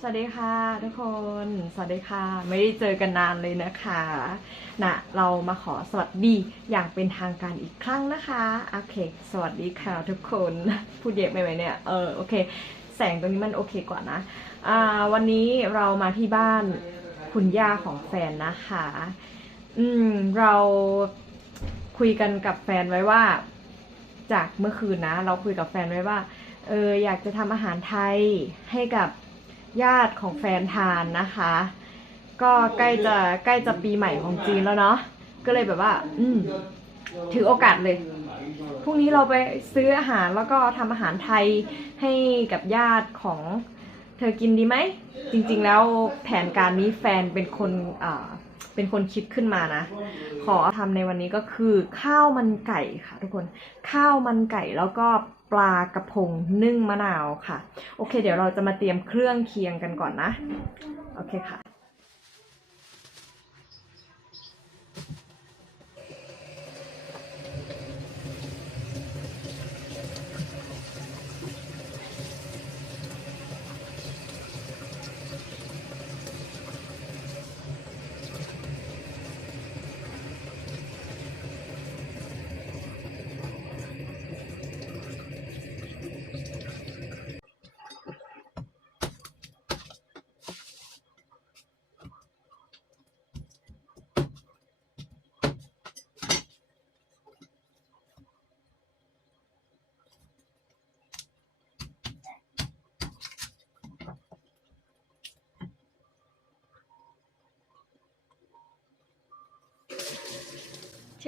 สวัสดีค่ะทุกคน สวัสดีค่ะ ไม่ได้เจอกันนานเลยนะคะนะเรามาขอสวัสดีอย่างเป็นทางการอีกครั้งนะคะโอเค สวัสดีค่ะทุกคนพูดเยอะไปไหมเนี่ยเออโอเค แสงตรงนี้มันโอเคกว่านะอ่าวันนี้เรามาที่บ้านคุณย่าของแฟนนะคะ อืมเราคุยกันกับแฟนไว้ว่า จากเมื่อคืนนะ เราคุยกับแฟนไว้ว่าเอออยากจะทำอาหารไทยให้กับ ญาติของแฟนทานนะคะ ก็ใกล้จะใกล้จะปีใหม่ของจีนแล้วเนาะก็เลยแบบว่า อืมถือโอกาสเลยพรุ่งนี้เราไปซื้ออาหารแล้วก็ทำอาหารไทยให้กับญาติของเธอกินดีไหม จริงๆแล้วแผนการนี้แฟนเป็นคนอ่าเป็นคนคิดขึ้นมานะ ขอทำในวันนี้ก็คือข้าวมันไก่ค่ะทุกคน ข้าวมันไก่แล้วก็ ปลากระพงนึ่งมะนาวค่ะ โอเค เดี๋ยวเราจะมาเตรียมเครื่องเคียงกันก่อนนะ โอเคค่ะ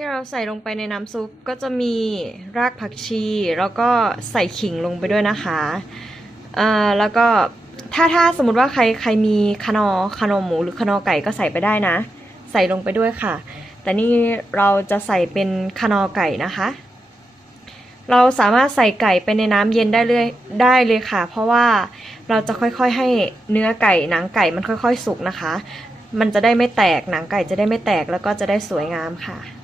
ที่เราใส่ลงไปในน้ำซุปก็จะมีรากผักชี แล้วก็ใส่ขิงลงไปด้วยนะคะอ่าแล้วก็ถ้าถ้าสมมติว่าใครใครมีคนอคนอหมูหรือคนอไก่ก็ใส่ไปได้นะ ใส่ลงไปด้วยค่ะ แต่นี่เราจะใส่เป็นคนอไก่นะคะ เราสามารถใส่ไก่ไปในน้ำเย็นได้เลยได้เลยค่ะ เพราะว่าเราจะค่อยๆให้เนื้อไก่หนังไก่มันค่อยๆ สุกนะคะ มันจะได้ไม่แตกหนังไก่จะได้ไม่แตกแล้วก็จะได้สวยงามค่ะ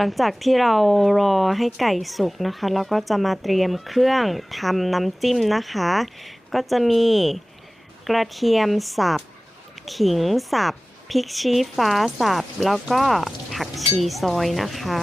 หลังจากที่เรารอให้ไก่สุกนะคะ เราก็จะมาเตรียมเครื่องทำน้ำจิ้มนะคะ ก็จะมีกระเทียมสับ ขิงสับพริกชี้ฟ้าสับ แล้วก็ผักชีซอยนะคะ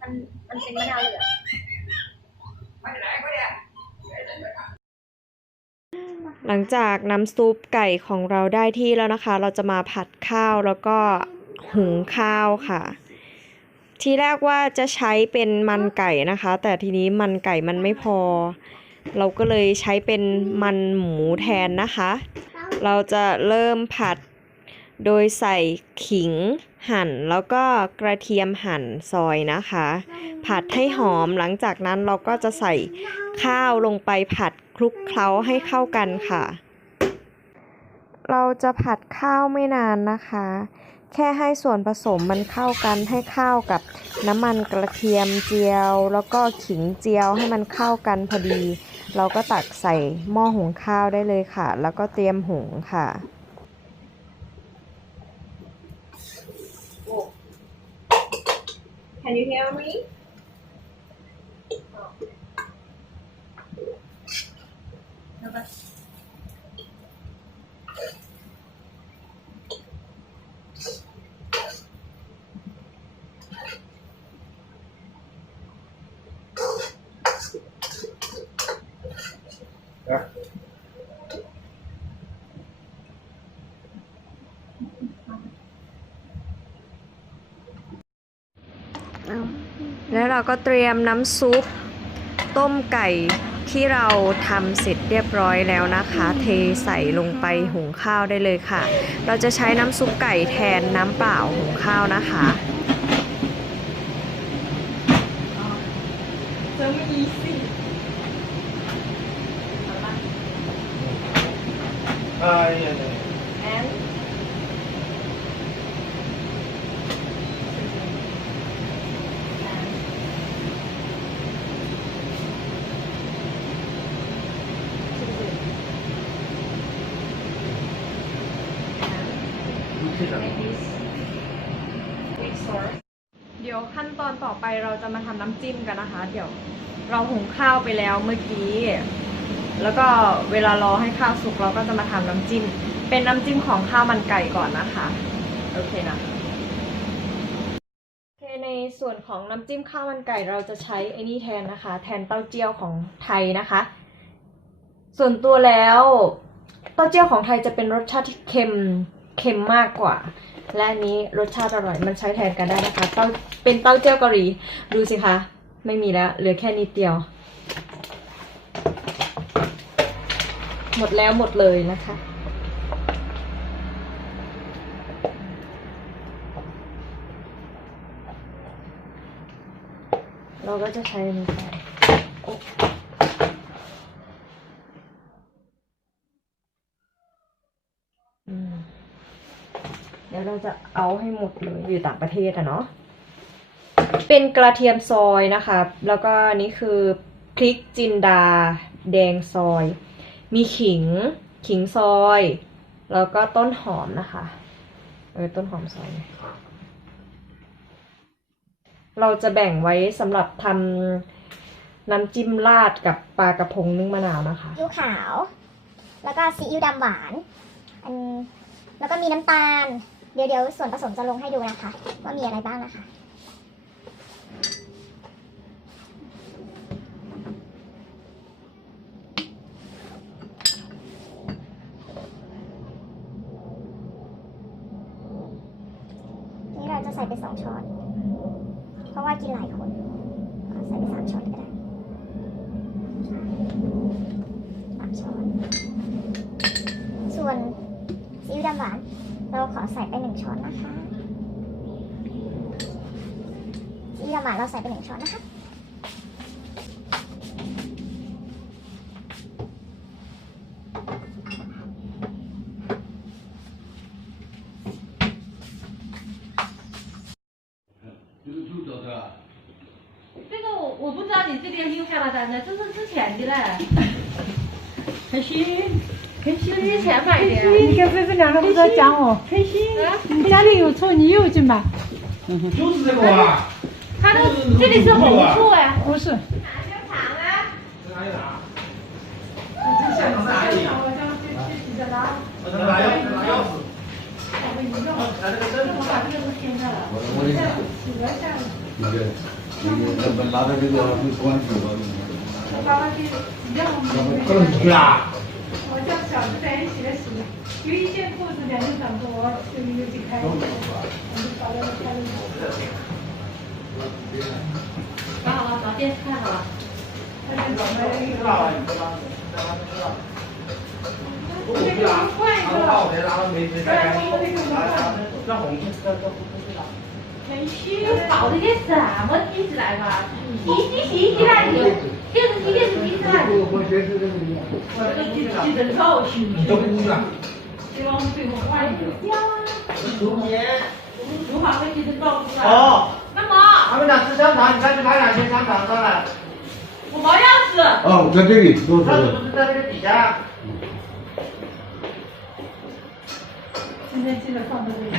มันมันเป็นมะนาวเหลืองหลังจากน้ำซุปไก่ของเราได้ที่แล้วนะคะ เราจะมาผัดข้าวแล้วก็หุงข้าวค่ะ ทีแรกว่าจะใช้เป็นมันไก่นะคะ แต่ทีนี้มันไก่มันไม่พอ เราก็เลยใช้เป็นมันหมูแทนนะคะ เราจะเริ่มผัดโดยใส่ขิงหั่นแล้วก็กระเทียมหั่นซอยนะคะ ผัดให้หอมหลังจากนั้นเราก็จะใส่ข้าวลงไปผัดคลุกเคล้าให้เข้ากันค่ะ เราจะผัดข้าวไม่นานนะคะ แค่ให้ส่วนผสมมันเข้ากันให้ข้าวกับน้ำมันกระเทียมเจียว แล้วก็ขิงเจียวให้มันเข้ากันพอดี เราก็ตักใส่หม้อหุงข้าวได้เลยค่ะ แล้วก็เตรียมหุงค่ะ Can you hear me? แล้ เราก็เตรียมน้ำซุป ต้มไก่ที่เราทำเสร็จเรียบร้อยแล้วนะคะ เทใส่ลงไปหุงข้าวได้เลยค่ะ เราจะใช้น้ำซุปไก่แทนน้ำเปล่าหุงข้าวนะคะเจอไเดี๋ยวขั้นตอนต่อไปเราจะมาทำน้ำจิ้มกันนะคะ เดี๋ยวเราหุงข้าวไปแล้วเมื่อกี้ แล้วก็เวลารอให้ข้าวสุกเราก็จะมาทำน้ำจิ้ม เป็นน้ำจิ้มของข้าวมันไก่ก่อนนะคะ โอเคนะโอเคในส่วนของน้ำจิ้มข้าวมันไก่เราจะใช้ไอ้นี่แทนนะคะ แทนเต้าเจี้ยวของไทยนะคะ ส่วนตัวแล้ว เต้าเจี้ยวของไทยจะเป็นรสชาติที่เค็ม เค็มมากกว่า และอันนี้รสชาติอร่อยมันใช้แทนกันได้นะคะเต้าเป็นเต้าเจี้ยวเกาหลีดูสิคะ ไม่มีแล้ว เหลือแค่นิดเดียว หมดแล้วหมดเลยนะคะเราก็จะใช้นนี้ไปโอ๊ะอืมเดี๋ยวเรา จะเอาให้หมดเลยอยู่ต่างประเทศอะเนาะเป็นกระเทียมซอยนะคะ แล้วก็อันนี่คือพริกจินดา แดงซอย มีขิง ขิงซอย แล้วก็ต้นหอมนะคะ เออต้นหอมซอย เราจะแบ่งไว้สำหรับทำน้ำจิ้มราดกับปลากระพงนึ่งมะนาวนะคะซีอิ๊วขาว แล้วก็ซีอิ๊วดำหวาน อัน แล้วก็มีน้ำตาล เดี๋ยวเดี๋ยวส่วนผสมจะลงให้ดูนะคะ ว่ามีอะไรบ้างนะคะ นี่เราจะใส่ไปสองช้อน เพราะว่ากินหลายคน ใส่ไปสามช้อนก็ได้ ซีอิ๊วดำหวานเราใส่ไปหนึ่งช้อนนะคะ YouTube 找的。这个我我不知道你这边留下来的呢，这是之前的嘞，开心，开是心，之前买的。你跟菲菲两个不在讲哦，开心，你家里有醋，你又去买，就是这个啊。 他的这里是红树哎。不是。呢哪里拿我想拿我拿钥匙拿钥匙这个。这我们这个。都下来我这个。我个。这这一这我个。这里停下我们来这里我们这里我们来这我们来这里我里我拿好了，拿电视看了啊！快点找那个绿的，知道。我再去拿一个。好，再拿，拿个拿个拿红的，这个不去了。天旭，搞的些什么机子来着？洗衣、洗、洗衣机、电视机、电视机、电。我我学这个，这个机机子好新，这个机子，再往背后换一个。呀，中间，我把这个机子倒出来。好。他们俩吃香肠，你赶紧买两斤香肠上来。我毛钥匙。哦，在这里都是他是不是在这个底下？今天记得放在这里。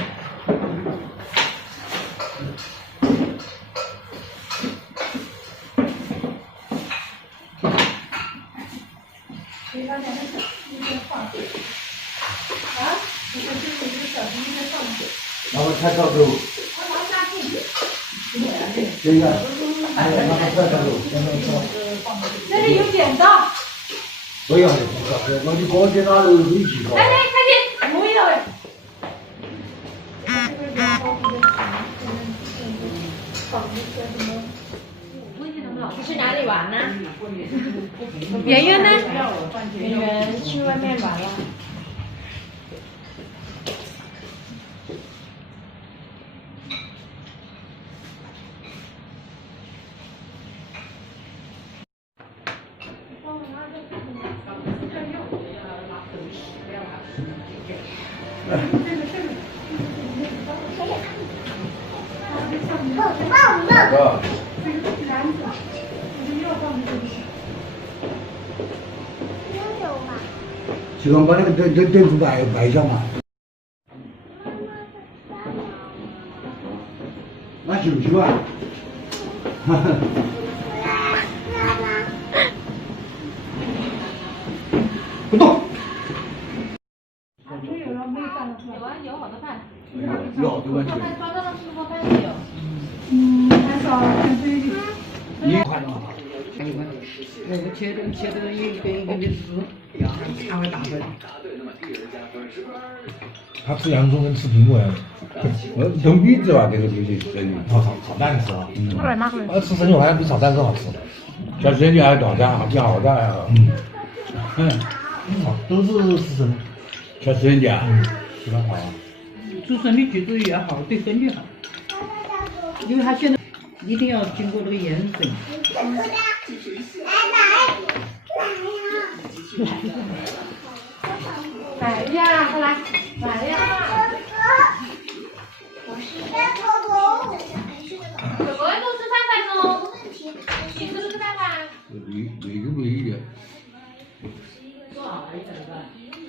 给他两个小一边放。啊？你看这个一个小的一边放。然后菜到肉，那里有剪刀。不要，我就过去那。不要了。去哪里玩呢？圆圆呢？圆圆去外面玩了。啊，篮子，你要放这里。喜欢把那个电电电子摆摆一下嘛。那喜不喜欢？哈哈。不动。没有了，没有饭了是吧？有啊，有好多饭。要对吧？饭装到那吃过饭没有？嗯，很少，很这里。你看到吗？我们切中切中一根一根的丝，他会打分。他吃洋葱跟吃苹果呀，冬笔子吧，这个东西，炒炒炒蛋吃啊。吃生鱼好像比炒蛋更好吃。小仙女还搞蛋，好像好蛋啊。嗯。嗯，都是吃生。小孙女啊，吃的好。吃生的绝对也好，对身体好，因为他现在一定要经过这个盐水。来呀，快来，来呀！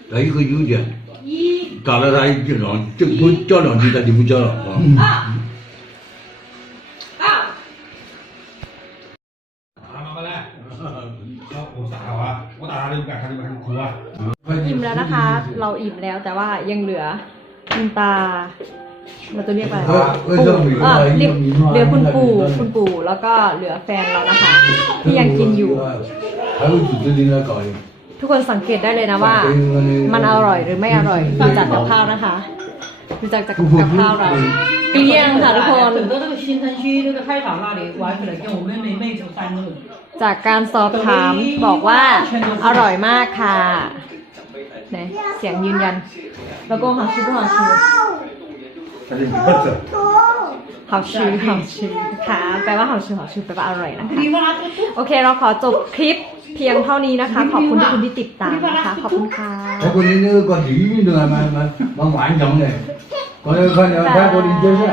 还有一个有的，打了他一掌，这不叫两句，他就不叫了啊。 อิ่มแล้วนะคะ เราอิ่มแล้วแต่ว่ายังเหลือคุณตาเราจะเรียกว่าอะไรปู่เรียกเหลือคุณปู่คุณปู่แล้วก็เหลือแฟนเรานะคะ ที่ยังกินอยู่ ทุกคนสังเกตได้เลยนะว่า มันอร่อยหรือไม่อร่อยดูจากกับข้าวนะคะดูจากจากกับข้าวเราเกลี้ยงค่ะทุกคน จากการสอบถามบอกว่าอร่อยมากค่ะเนี่ยเสียงยืนยัน แล้วก็หาชื่อหาชื่อหาชื่อหาชื่อค่ะแปลว่าหาชื่อหาชื่อแปลว่าอร่อยนะคะโอเคเราขอจบคลิปเพียงเท่านี้นะคะ ขอบคุณที่คุณที่ติดตามนะคะ ขอบคุณค่ะขอบคุณนี่ก็ถึงเดือนมามาหวานจังเลยก็เลยก็เลยถ้าคนอนเดีย